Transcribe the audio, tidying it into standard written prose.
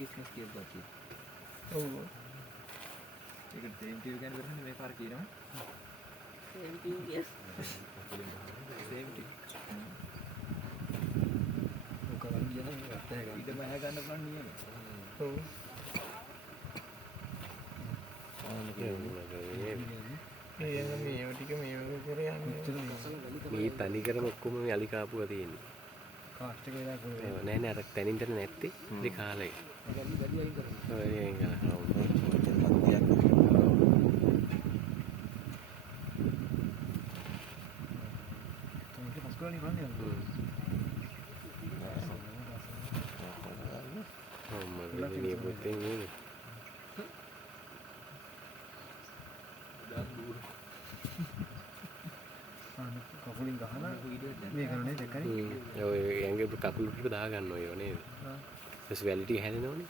කිස්මස් කියලා තියෙනවා. ඔව්. ඒකට සේම් ටියු ගැන කරන්නේ මේ පාර කියනවා. සේම් ටියු කියස්. සේම් ටියු. ඔක වань කියන එක අත්හැර ගන්න. ඊට බහ ගන්න පුළුවන් නියම. ඔව්. ඒ යන මේව ටික මේව කර යන්නේ. මේ තනි කරම ඔක්කොම මේ අලි කාපුවා තියෙන්නේ. කාස්ට් එක වෙලා කොහෙද? ඒව නෑ නෑ අර තනින් තන නැත්තේ. ඉතින් කාලේ. වැඩි අයින් කරනවා. ඔය ඒක ඒක පස්කෝලේ බලන්නේ. මේ පුතේ නේ. කකුලින් ගහලා මේ කරන්නේ දැක්කනේ. ඔය ඇඟේ කකුල උඩට දා ගන්න ඔය නේද? ඊට පස්සේ වැලිටි හැදෙනවනේ.